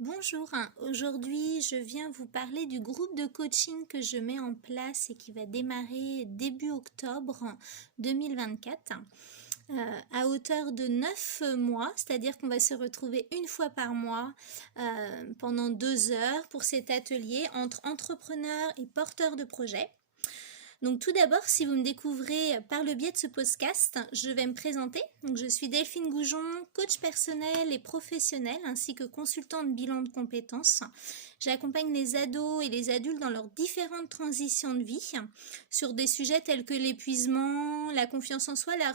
Bonjour, aujourd'hui je viens vous parler du groupe de coaching que je mets en place et qui va démarrer début octobre 2024 à hauteur de 9 mois, c'est-à-dire qu'on va se retrouver une fois par mois pendant 2 heures pour cet atelier entre entrepreneurs et porteurs de projets. Donc tout d'abord, si vous me découvrez par le biais de ce podcast, je vais me présenter. Donc, je suis Delphine Goujon, coach personnel et professionnel ainsi que consultante bilan de compétences. J'accompagne les ados et les adultes dans leurs différentes transitions de vie sur des sujets tels que l'épuisement, la confiance en soi, la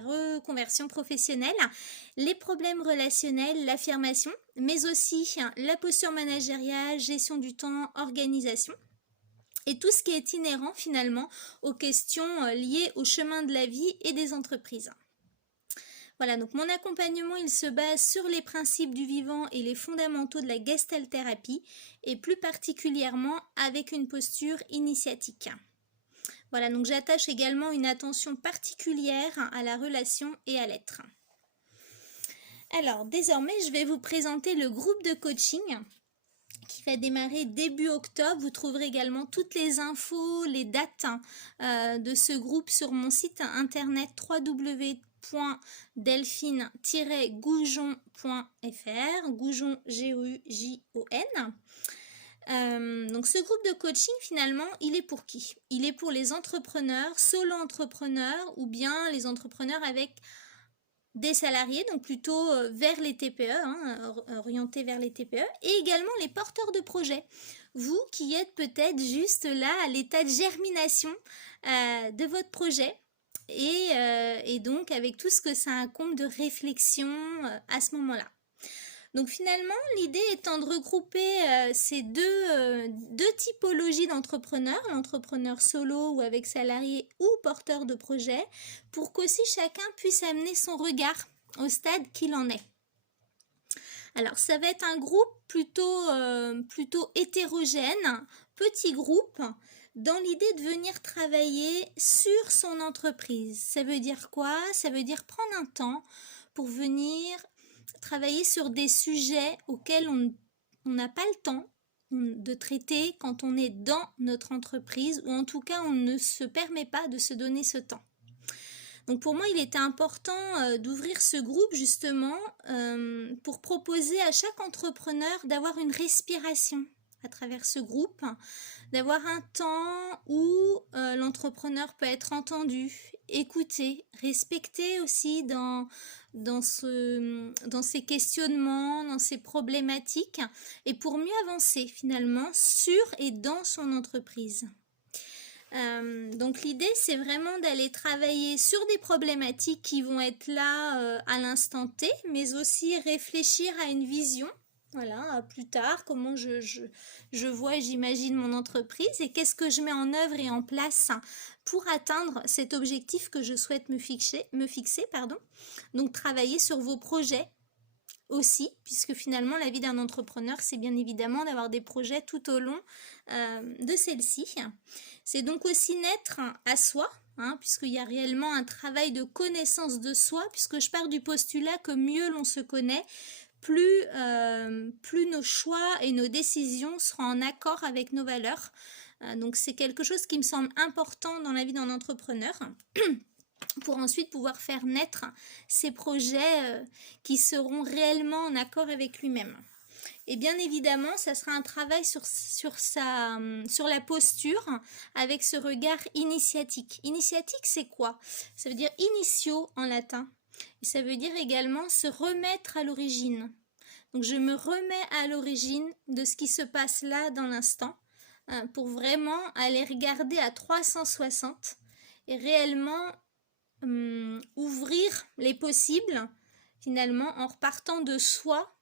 reconversion professionnelle, les problèmes relationnels, l'affirmation, mais aussi la posture managériale, gestion du temps, organisation. Et tout ce qui est inhérent finalement aux questions liées au chemin de la vie et des entreprises. Voilà, donc mon accompagnement, il se base sur les principes du vivant et les fondamentaux de la Gestalt thérapie, et plus particulièrement avec une posture initiatique. Voilà, donc j'attache également une attention particulière à la relation et à l'être. Alors, désormais, je vais vous présenter le groupe de coaching qui va démarrer début octobre. Vous trouverez également toutes les infos, les dates de ce groupe sur mon site internet www.delphine-goujon.fr, Goujon G-O-U-J-O-N. Donc ce groupe de coaching finalement, il est pour qui? Il est pour les entrepreneurs, solo-entrepreneurs ou bien les entrepreneurs avec des salariés, donc plutôt vers les TPE, orientés vers les TPE, et également les porteurs de projets. Vous qui êtes peut-être juste là à l'état de germination de votre projet, et donc avec tout ce que ça incombe de réflexion à ce moment-là. Donc finalement, l'idée étant de regrouper ces deux typologies d'entrepreneurs, l'entrepreneur solo ou avec salarié ou porteur de projet, pour qu'aussi chacun puisse amener son regard au stade qu'il en est. Alors ça va être un groupe plutôt hétérogène, petit groupe, dans l'idée de venir travailler sur son entreprise. Ça veut dire quoi? Ça veut dire prendre un temps pour venir travailler sur des sujets auxquels on n'a pas le temps de traiter quand on est dans notre entreprise, ou en tout cas on ne se permet pas de se donner ce temps. Donc pour moi, il était important d'ouvrir ce groupe justement pour proposer à chaque entrepreneur d'avoir une respiration à travers ce groupe, d'avoir un temps où l'entrepreneur peut être entendu, écouté, respecté aussi dans ses questionnements, dans ses problématiques, et pour mieux avancer finalement sur et dans son entreprise. Donc l'idée, c'est vraiment d'aller travailler sur des problématiques qui vont être là à l'instant T, mais aussi réfléchir à une vision. Voilà, plus tard, comment je vois et j'imagine mon entreprise et qu'est-ce que je mets en œuvre et en place pour atteindre cet objectif que je souhaite me fixer. Donc travailler sur vos projets aussi, puisque finalement la vie d'un entrepreneur, c'est bien évidemment d'avoir des projets tout au long de celle-ci. C'est donc aussi naître à soi, puisqu'il y a réellement un travail de connaissance de soi, puisque je pars du postulat que mieux l'on se connaît, plus nos choix et nos décisions seront en accord avec nos valeurs. Donc c'est quelque chose qui me semble important dans la vie d'un entrepreneur pour ensuite pouvoir faire naître ces projets qui seront réellement en accord avec lui-même. Et bien évidemment, ça sera un travail sur la posture avec ce regard initiatique. Initiatique, c'est quoi? Ça veut dire initio en latin. Et ça veut dire également se remettre à l'origine. Donc je me remets à l'origine de ce qui se passe là dans l'instant pour vraiment aller regarder à 360 et réellement ouvrir les possibles finalement en repartant de soi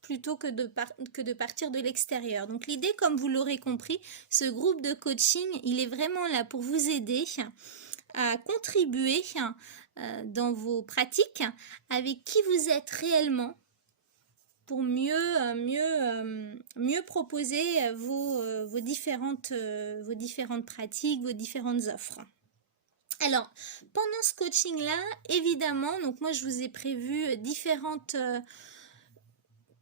plutôt que de partir de l'extérieur. Donc l'idée, comme vous l'aurez compris, ce groupe de coaching, il est vraiment là pour vous aider à contribuer dans vos pratiques avec qui vous êtes réellement pour mieux proposer vos différentes pratiques, vos différentes offres. Alors, pendant ce coaching-là, évidemment, donc moi je vous ai prévu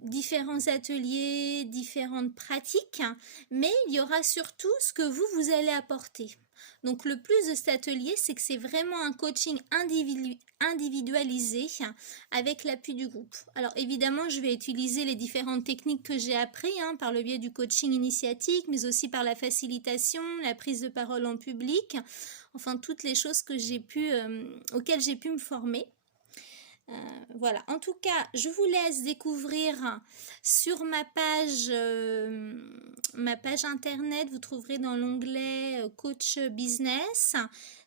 différents ateliers, différentes pratiques, mais il y aura surtout ce que vous allez apporter. Donc le plus de cet atelier, c'est que c'est vraiment un coaching individualisé avec l'appui du groupe. Alors évidemment, je vais utiliser les différentes techniques que j'ai apprises par le biais du coaching initiatique, mais aussi par la facilitation, la prise de parole en public, enfin toutes les choses que auxquelles j'ai pu me former. Voilà, en tout cas, je vous laisse découvrir sur ma page internet, vous trouverez dans l'onglet Coach Business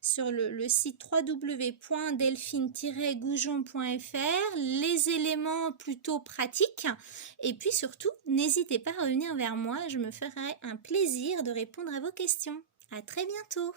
sur le site www.delphine-goujon.fr les éléments plutôt pratiques et puis surtout, n'hésitez pas à revenir vers moi, je me ferai un plaisir de répondre à vos questions. À très bientôt!